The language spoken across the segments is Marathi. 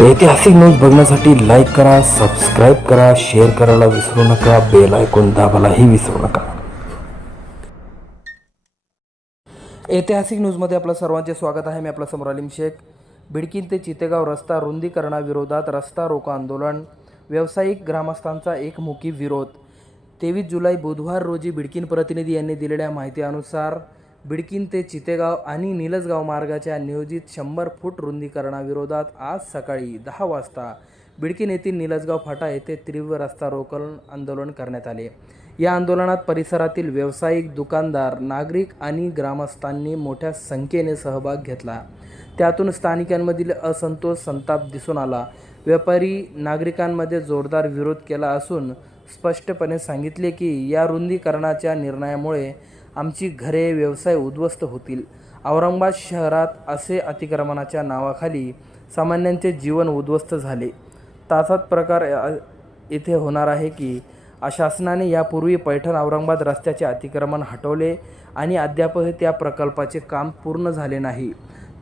ऐतिहासिक न्यूज बघण्यासाठी लाईक करा सबस्क्राईब करा शेअर करायला विसरू नका बेल ऐकून दाबायलाही विसरू नका. ऐतिहासिक न्यूजमध्ये आपलं सर्वांचे स्वागत आहे. मी आपला समोर अलीम शेख. बिडकीन ते चितेगाव रस्ता रुंदीकरणाविरोधात रस्ता रोको आंदोलन. व्यावसायिक ग्रामस्थांचा एकमुखी विरोध. तेवीस जुलै बुधवार रोजी बिडकीन प्रतिनिधी यांनी दिलेल्या माहितीनुसार बिडकीन ते चितेगाव आणि निलजगाव मार्गाच्या नियोजित शंभर फूट रुंदीकरणाविरोधात आज सकाळी दहा वाजता बिडकीन येथील निलजगाव फाटा येथे तीव्र रस्ता रोकन आंदोलन करण्यात आले. या आंदोलनात परिसरातील व्यावसायिक दुकानदार नागरिक आणि ग्रामस्थांनी मोठ्या संख्येने सहभाग घेतला. त्यातून स्थानिकांमधील असंतोष संताप दिसून आला. व्यापारी नागरिकांमध्ये जोरदार विरोध केला असून स्पष्टपणे सांगितले की या रुंदीकरणाच्या निर्णयामुळे आमची घरे व्यवसाय उद्ध्वस्त होतील. औरंगाबाद शहरात असे अतिक्रमणाच्या नावाखाली सामान्यांचे जीवन उद्ध्वस्त झाले. तासात प्रकार येथे होणार आहे की शासनाने यापूर्वी पैठण औरंगाबाद रस्त्याचे अतिक्रमण हटवले आणि अद्यापही त्या प्रकल्पाचे काम पूर्ण झाले नाही.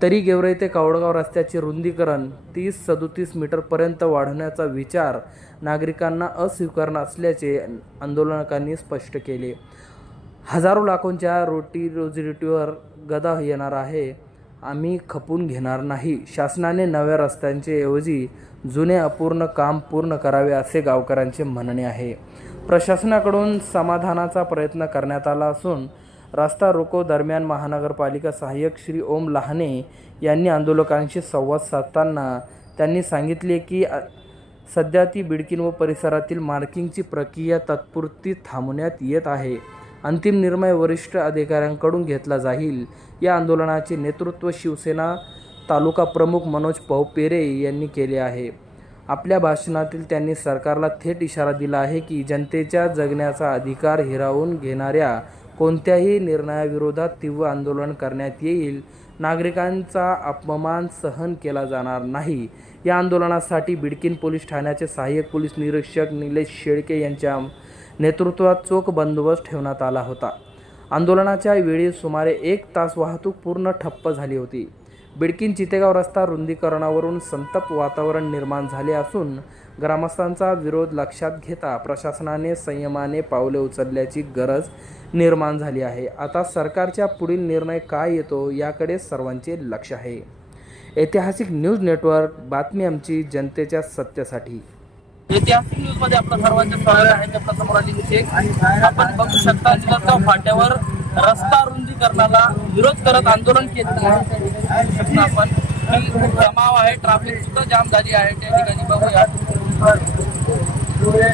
तरी गेवराई ते कावडगाव रस्त्याचे रुंदीकरण तीस सदोतीस मीटरपर्यंत वाढवण्याचा विचार नागरिकांना अस्वीकारण असल्याचे आंदोलकांनी स्पष्ट केले. हजारो लाखोंच्या रोटी रोजीरोटीवर गदा येणार आहे. आम्ही खपून घेणार नाही. शासनाने नव्या रस्त्यांचे ऐवजी जुने अपूर्ण काम पूर्ण करावे असे गावकऱ्यांचे म्हणणे आहे. प्रशासनाकडून समाधानाचा प्रयत्न करण्यात आला असून रस्ता रोको दरम्यान महानगरपालिका सहाय्यक श्री ओम लहाने यांनी आंदोलकांशी संवाद साधताना त्यांनी सांगितले की सध्या ती बिडकीन व परिसरातील मार्किंगची प्रक्रिया तत्पुरती थांबवण्यात येत आहे. अंतिम निर्णय वरिष्ठ अधिकाऱ्यांकडून घेतला जाईल. या आंदोलनाचे नेतृत्व शिवसेना तालुका प्रमुख मनोज पवपेरे यांनी केले आहे. आपल्या भाषणातील त्यांनी सरकारला थेट इशारा दिला आहे की जनतेच्या जगण्याचा अधिकार हिरावून घेणाऱ्या कोणत्याही निर्णयाविरोधात तीव्र आंदोलन करण्यात येईल. नागरिकांचा अपमान सहन केला जाणार नाही. या आंदोलनासाठी बिडकीन पोलीस ठाण्याचे सहाय्यक पोलीस निरीक्षक निलेश शेळके यांच्या नेतृत्वात चोख बंदोबस्त ठेवण्यात आला होता. आंदोलनाच्या वेळी सुमारे एक तास वाहतूक पूर्ण ठप्प झाली होती. बिडकीन चितेगाव रस्ता रुंदीकरणावरून संतप्त वातावरण निर्माण झाले असून ग्रामस्थांचा विरोध लक्षात घेता प्रशासनाने संयमाने पावले उचलल्याची गरज निर्माण झाली आहे. आता सरकारच्या पुढील निर्णय काय येतो याकडे सर्वांचे लक्ष आहे. ऐतिहासिक न्यूज नेटवर्क बातमी आमची जनतेच्या सत्यासाठी. ऐतिहासिक न्यूजमध्ये आपलं सर्वांचं स्वागत आहे. मी समोर शेख आपण बघू शकता जिल्ह्याच्या फाट्यावर रस्ता रुंदीकरणाला विरोध करत आंदोलन केलं आपण. जमाव आहे. ट्रॅफिक सुद्धा जाम झाली आहे. त्या ठिकाणी बघूया.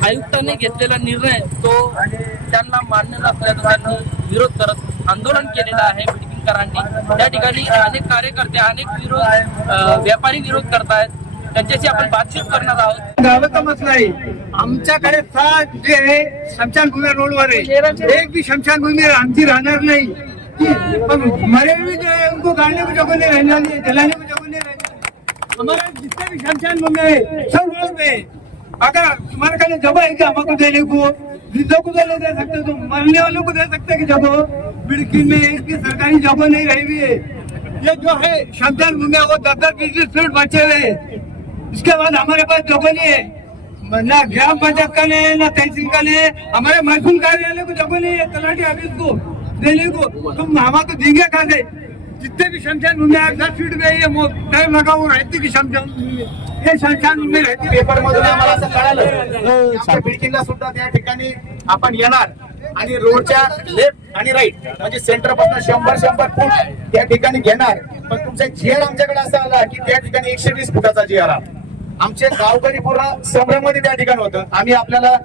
आयुक्तांनी घेतलेला निर्णय तो त्यांना मान्य नसल्याचा त्यांनी विरोध करत आंदोलन केलेलं आहे बिडकिनकरांनी त्या ठिकाणी अनेक कार्यकर्ते अनेक विरोध व्यापारी विरोध करतायत. त्यांच्याशी आपण बातचीत करणार आहोत. गावाचा मसला आहे आमच्याकडे सात जे आहे शमशानभूमी रोडवर आहे. एक बी शमशानभूमी आमची राहणार नाही. पण मरे भी जो है उनको गाड़ने को जगह नहीं रहने वाली जलाने को जगह नहीं. रहने हमारा जितने भी शमशान भूमि है सब रोड पे अगर तुम्हारे कहने जब है क्या हमको देने को जिंदों को तो दे सकते तो मरने वालों को दे सकते कि जगह बिड़की में इसकी सरकारी जगह नहीं रही हुई है ये जो है शमशान भूमि है वो दस दस बीस बीस फीट बचे हुए हैं इसके बाद हमारे पास जगह नहीं है ना ग्राम पंचायत का नहीं है ना तहसील का नहीं है हमारे महसूल कार्यालय को जगह नहीं है तलाटी ऑफिस को देने को तुम हमारे देंगे कहाँ से? जितने भी शमशान भूमि है दस फीट में ये टाइम लगा हुआ रहती की शमशान। ये शमशान भूमि रहती। है पेपर मधून आम्हाला असं कळालं आपल्या बिल्डिंगला सुद्धा त्या ठिकाणी आपण येणार. आणि रोडच्या लेफ्ट आणि राईट म्हणजे सेंटरपासून शंभर शंभर फूट त्या ठिकाणी घेणार. पण तुमचा जीआर आमच्याकडे असा आला की त्या ठिकाणी एकशे वीस फुटाचा जीआर आला. आमचे गावकरी पूर्ण संभ्रममध्ये त्या ठिकाणी होतं. आम्ही आपल्याला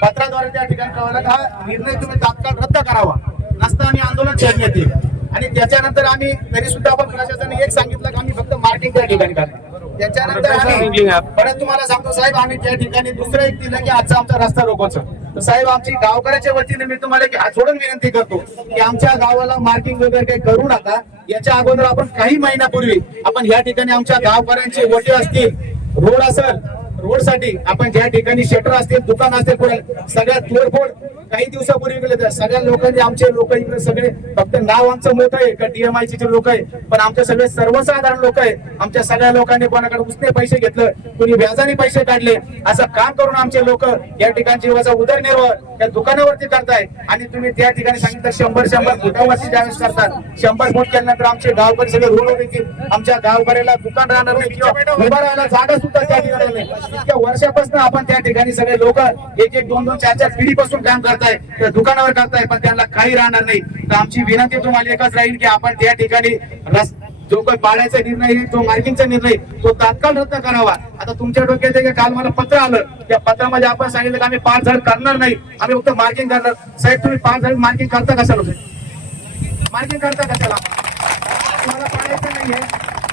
पत्राद्वारे त्या ठिकाणी कळवलं हा निर्णय तुम्ही तात्काळ रद्द करावा. नसता आम्ही आंदोलन छेडण्यात येईल आणि त्याच्यानंतर आम्ही तरी सुद्धा आपण प्रशासनाने एक सांगितलं की आम्ही फक्त मार्किंग त्या ठिकाणी करणार त्याच्यानंतर आम्ही परत तुम्हाला सांगतो साहेब आम्ही त्या ठिकाणी दुसरं एक दिलं की आजचा आमचा रस्ता रोकोचं. तर साहेब आमची गावकऱ्याच्या वतीने मी तुम्हाला जोडून विनंती करतो की आमच्या गावाला मार्किंग वगैरे काही करू नका. याच्या अगोदर आपण काही महिन्यापूर्वी आपण या ठिकाणी आमच्या गावकऱ्यांचे वटे असतील रोड असेल रोडसाठी आपण ज्या ठिकाणी शटर असतील दुकान असतील सगळ्यात तोडफोड काही दिवसापूर्वी गेले तर सगळ्या लोकांनी आमचे लोक इकडे सगळे फक्त नाव आमचं मोठं आहे का डीएमआयचे जे लोक आहे पण आमचे सगळे सर्वसाधारण लोक आहे. आमच्या सगळ्या लोकांनी कोणाकडे उसने पैसे घेतलं कुणी व्याजाने पैसे काढले असं काम करून आमचे लोक या ठिकाणी जीवाचा उदरनिर्वाह त्या दुकानावरती करताय. आणि तुम्ही त्या ठिकाणी सांगितलं शंभर शंभर फुटावरती ज्यावेळेस करतात. शंभर फूट केल्यानंतर आमचे गावकरी सगळे रोड देतील आमच्या गावकऱ्याला दुकान राहणार नाही किंवा उभा राहायला जागा सुद्धा त्या ठिकाणी नाही. इतक्या वर्षापासून आपण त्या ठिकाणी सगळे लोक एक एक दोन दोन चार चार पिढीपासून काम करताय त्या दुकानावर करताय पण त्यांना काही राहणार नाही. तर आमची विनंती तुम्हाला एकच राहील की आपण त्या ठिकाणी जो काही पाण्याचा निर्णय जो मार्किंगचा निर्णय तो तात्काळ रद्द करावा. आता तुमच्या डोक्यात काल मला पत्र आलं. त्या पत्रामध्ये आपण सांगितलं की आम्ही पाच झाड करणार नाही. आम्ही फक्त मार्किंग करणार. साहेब तुम्ही पाच झाड मार्किंग करता कशाला मार्किंग करता कशाला? तुम्हाला पाडायचं नाहीये.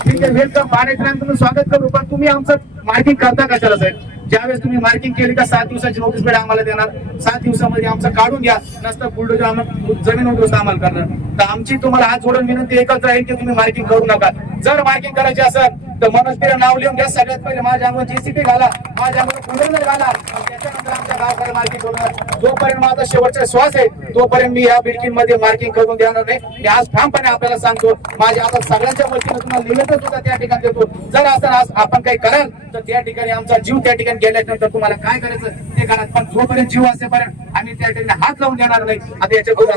ठीक आहे वेलकम पाडायचं तुम्ही स्वागत करू पण तुम्ही आमचं मार्किंग करता कशाला साहेब? ज्यावेळेस तुम्ही मार्किंग केली का सात दिवसाची नोटीस पेड आम्हाला देणार. सात दिवसामध्ये आमचं काढून घ्या. नसतं बुलडोजर आम्हाला जमीन उद्ध्वस्त आम्हाला करणार. तर आमची तुम्हाला हात जोडून विनंती एकच राहील की तुम्ही मार्किंग करू नका. जर मार्किंग करायची असेल तर मनोज नाव लिहून घ्या. सगळ्यात पहिले माझ्या अंगावर जीसीपी घाला. माझ्या अंगावर पुनर्नर घाला. त्याच्यानंतर आमच्या गावाकडे मार्किंग करू जोपर्यंत माझा शेवटचा श्वास आहे तोपर्यंत मी या बिल्डिंगमध्ये मार्किंग करून देणार नाही. मी आज ठामपणे आपल्याला सांगतो माझ्या आता सगळ्यांच्या वतीनं तुम्हाला निवेदन सुद्धा त्या ठिकाणी देतो. जर असं आज आपण काही कराल तर त्या ठिकाणी आमचा जीव त्या ठिकाणी गेल्यानंतर तुम्हाला काय करायचं ते करा. पण जोपर्यंत जीव असेपर्यंत आम्ही त्या ठिकाणी हात लावून देणार नाही. आता याच्याकडून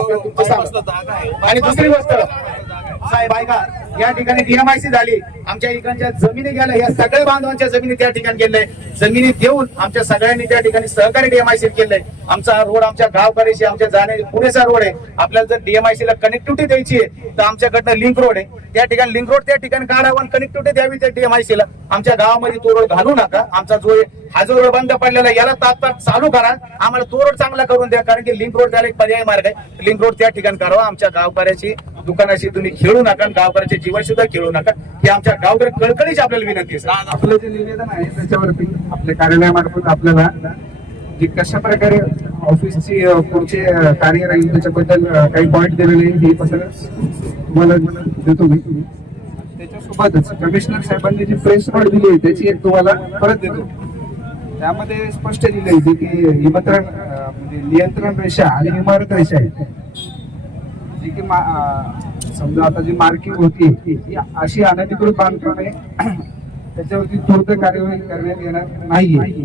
आणि दुसरी गोष्ट साहेब ऐका. या ठिकाणी डीएमआयसी झाली. आमच्या इकडच्या जमिनी गेल्या या सगळ्या बांधवांच्या जमिनी त्या ठिकाणी गेल्या. जमिनी देऊन आमच्या सगळ्यांनी त्या ठिकाणी सहकारी डीएमआयसी केलंय आमचा रोड आमच्या गावकऱ्याशी आमच्या जाणे पुरेसा रोड आहे. आपल्याला जर डीएमआयसी ला कनेक्टिव्हिटी द्यायची आहे तर आमच्याकडनं लिंक रोड आहे. त्या ठिकाणी लिंक रोड त्या ठिकाणी काढावं आणि कनेक्टिव्हिटी द्यावी त्या डीएमआयसी ला. आमच्या गावामध्ये तो रोड घालू नका. आमचा जो हा जो रोड बंद पडलेला याला तात्काळ चालू करा. आम्हाला तो रोड चांगला करून द्या कारण की लिंक रोड त्याला एक पर्याय मार्ग आहे. लिंक रोड त्या ठिकाणी करावा आमच्या गावकऱ्याची दुकानाशी तुम्ही खेळू नका गावकऱ्याची जीवन सुद्धा खेळू नका. ही आमच्या गावकर कळकळीची आपल्याला विनंती आहे सर. आपलं जे निवेदन आहे त्याच्यावरती आपल्या कार्यालयामार्फत आपल्याला जे कशा प्रकारे ऑफिसची पुढचे कार्य राहील त्याच्याबद्दल काही पॉईंट दिलेले हे पत्र तुम्हाला देतो मी. त्याच्यासोबतच कमिशनर साहेबांनी जी प्रेस नोट दिली आहे त्याची एक तुम्हाला परत देतो. त्यामध्ये स्पष्ट दिले आहे की निमंत्रण म्हणजे नियंत्रण रेषा आणि इमारत रेषा आहे जी की मा- समजा आता जी मार्किंग होती ही अशी अनधिकृत बांधकाम आहे त्याच्यावरती तुर्त कार्यवाही करण्यात येणार नाहीये.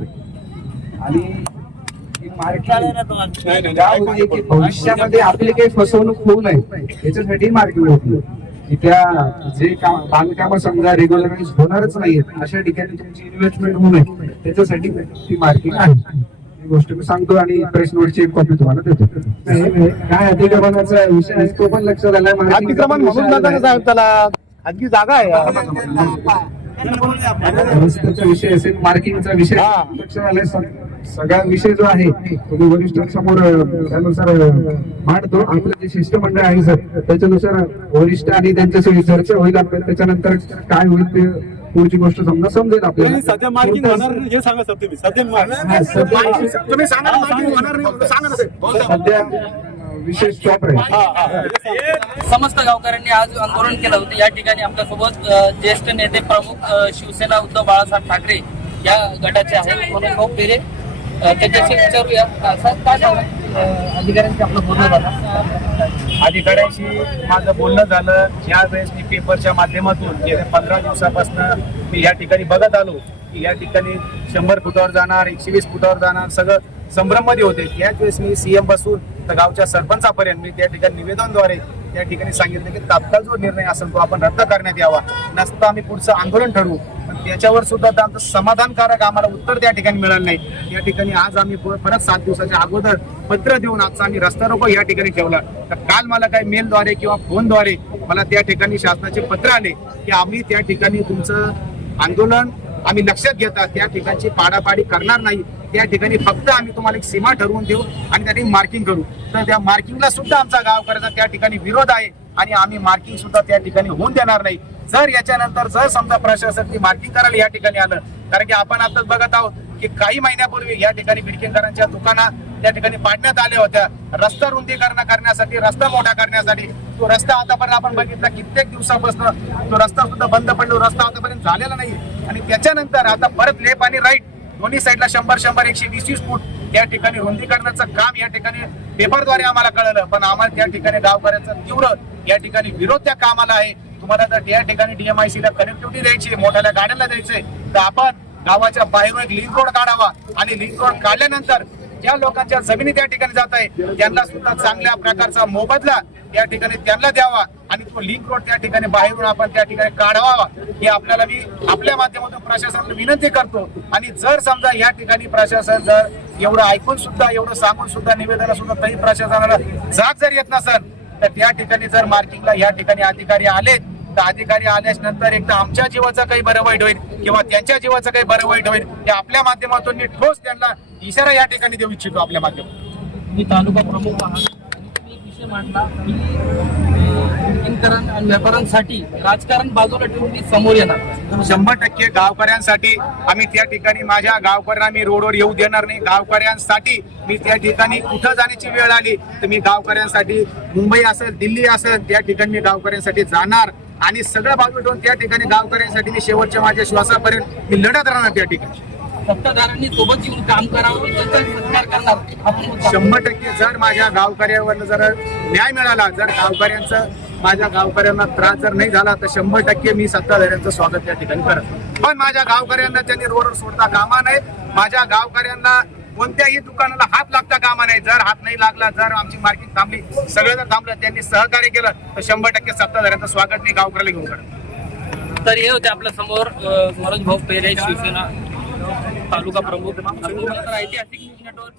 आणि मार्किंग भविष्यामध्ये आपली काही फसवणूक होऊ नये याच्यासाठी मार्किंग होती. की त्या जे काम बांधकाम समजा रेग्युलराईज होणारच नाहीये अशा ठिकाणी तुमची इन्व्हेस्टमेंट होऊ नये त्याच्यासाठी ती मार्किंग आहे. गोष्ट मी सांगतो आणि प्रेस नोटची एक कॉपी तुम्हाला देतो. काय अतिक्रमणाचा विषय आहे? तो पण लक्षात आला अतिक्रमण म्हणून जाता का साहेब त्याला? खाजगी जागा आहे. रस्त्याचा विषय असेल मार्किंगचा विषय लक्षात आलाय. सग- सगळा विषय जो आहे तो मी वरिष्ठांसमोर त्यानुसार मांडतो आपलं जे शिष्टमंडळ आहे सर त्याच्यानुसार वरिष्ठ आणि त्यांच्याशी चर्चा होईल आपल्या त्याच्यानंतर काय होईल ते पुढची गोष्ट समजा समजेल आपल्याला. सध्या मार्किंग होणार नाही हे सांगा सर तुम्ही. सध्या तुम्ही सांगा ना, marking होणार नाही, सांगा ना साहेब. सध्या स्टॉप राहील समस्त गावकऱ्यांनी आज आंदोलन केलं होतं. या ठिकाणी आपल्यासोबत अ, ज्येष्ठ नेते प्रमुख शिवसेना उद्धव बाळासाहेब ठाकरे या गटाचे आहेत. म्हणून अ, त्याच्याशी विचारूया. सर, काय अधिकाऱ्यांशी आपलं बोलणं झालं. अधिकाऱ्यांशी माझं बोलणं झालं. यावेळेस वेळेस मी पेपरच्या माध्यमातून गेल्या पंधरा दिवसापासून मी या ठिकाणी बघत आलो की या ठिकाणी शंभर फुटावर जाणार एकशे वीस फुटावर जाणार सगळं संभ्रममध्ये होते. त्याच वेळेस मी सीएम बसून तर गावच्या सरपंचापर्यंत मी त्या ठिकाणी निवेदनद्वारे त्या ठिकाणी सांगितलं की तात्काळ जो निर्णय असेल तो आपण रद्द करण्यात यावा. नसता आम्ही पुढचं आंदोलन ठरवू. पण त्याच्यावर सुद्धा आमचं समाधानकारक आम्हाला उत्तर त्या ठिकाणी मिळालं नाही. या ठिकाणी आज आम्ही प- परत सात दिवसाच्या अगोदर पत्र देऊन आजचा आम्ही रस्ता रोको या ठिकाणी ठेवला. तर काल मला काही मेलद्वारे किंवा फोनद्वारे मला त्या ठिकाणी शासनाचे पत्र आले की आम्ही त्या ठिकाणी तुमचं आंदोलन आम्ही लक्षात घेता. त्या ठिकाणची पाडापाडी करणार नाही. त्या ठिकाणी फक्त आम्ही तुम्हाला एक सीमा ठरवून देऊ आणि त्या ठिकाणी मार्किंग करू. तर त्या मार्किंगला सुद्धा आमचा गावकऱ्याचा त्या ठिकाणी विरोध आहे आणि आम्ही मार्किंग सुद्धा त्या ठिकाणी होऊन देणार नाही. जर याच्यानंतर जर समजा प्रशासन मार्किंग करायला या ठिकाणी आलं कारण की आपण आताच बघत आहोत की काही महिन्यापूर्वी या ठिकाणी बिडकिंगकरांच्या दुकाना त्या ठिकाणी पाडण्यात आल्या होत्या. रस्ता रुंदीकरण करण्यासाठी रस्ता मोठा करण्यासाठी तो रस्ता आतापर्यंत आपण बघितला कित्येक दिवसापासून तो रस्ता सुद्धा बंद पडलो रस्ता आतापर्यंत झालेला नाही आणि त्याच्यानंतर आता परत लेप आणि राईट दोन्ही साईडला शंभर शंभर एकशे वीस वीस फूट त्या ठिकाणी रुंदीकरणाचं काम या ठिकाणी पेपरद्वारे आम्हाला कळलं. पण आम्हाला त्या ठिकाणी गावकऱ्यांचा तीव्र या ठिकाणी विरोध त्या कामाला आहे. तुम्हाला जर या ठिकाणी डीएमआयसी ला कनेक्टिव्हिटी द्यायची मोठ्याला गाड्यांना द्यायचे तर आपण गावाच्या बाहेरून एक लिंक रोड काढावा. आणि लिंक रोड काढल्यानंतर ज्या लोकांच्या जमिनी त्या ठिकाणी जात आहे त्यांना सुद्धा चांगल्या प्रकारचा मोबदला या ठिकाणी त्यांना द्यावा. आणि तो लिंक रोड त्या ठिकाणी बाहेरून आपण त्या ठिकाणी काढवावा हे आपल्याला मी आपल्या माध्यमातून प्रशासनाला विनंती करतो. आणि जर समजा या ठिकाणी प्रशासन जर एवढं ऐकून सुद्धा एवढं सांगून सुद्धा निवेदन सुद्धा तरी प्रशासनाला जाग जर येत नसेल तर त्या ठिकाणी जर मार्किंगला या ठिकाणी अधिकारी आले तर अधिकारी आल्याच नंतर एकदा आमच्या जीवाचं काही बरं वाईट होईल किंवा त्यांच्या जीवाचं काही बरं वाईट होईल हे आपल्या माध्यमातून मी ठोस त्यांना इशारा या ठिकाणी देऊ इच्छितो आपल्या माध्यमातून. मी तालुका प्रमुख विषय मांडला. मी अं, आणि व्यापाऱ्यांसाठी राजकारण बाजूला ठेवून मी समोर येणार. शंभर टक्के गावकऱ्यांसाठी आम्ही त्या ठिकाणी माझ्या गावकऱ्यांना मी रोडवर येऊ देणार नाही. गावकऱ्यांसाठी मी त्या ठिकाणी कुठं जाण्याची वेळ आली तर मी गावकऱ्यांसाठी मुंबई असेल दिल्ली असेल त्या ठिकाणी मी गावकऱ्यांसाठी जाणार. आणि सगळं बाजू ठेवून त्या ठिकाणी गावकऱ्यांसाठी मी शेवटच्या माझ्या श्वासापर्यंत मी लढत राहणार त्या ठिकाणी. सत्ताधाऱ्यांनी सोबत येऊन काम करावं त्यांचा सत्कार करणार आपण. शंभर टक्के जर माझ्या गावकऱ्यावर जर न्याय मिळाला जर गावकऱ्यांचं माझ्या गावकऱ्यांना त्रास जर नाही झाला तर शंभर टक्के मी सत्ताधाऱ्यांचं स्वागत त्या ठिकाणी करत पण माझ्या गावकऱ्यांना त्यांनी रोडवर सोडता कामा नये. माझ्या गावकऱ्यांना कोणत्याही दुकानाला हात लागता कामा नाही जर हात नाही लागला जर आमची मार्केट थांबली सगळं जर थांबलं त्यांनी सहकार्य केलं तर शंभर टक्के सत्ताधाऱ्यांचं स्वागत मी गावकऱ्याला घेऊन करत. तर हे होते आपल्यासमोर मनोज भाऊ पेरे शिवसेना. तालुका प्रमुख. ऐतिहासिक न्यूज नेटवर्क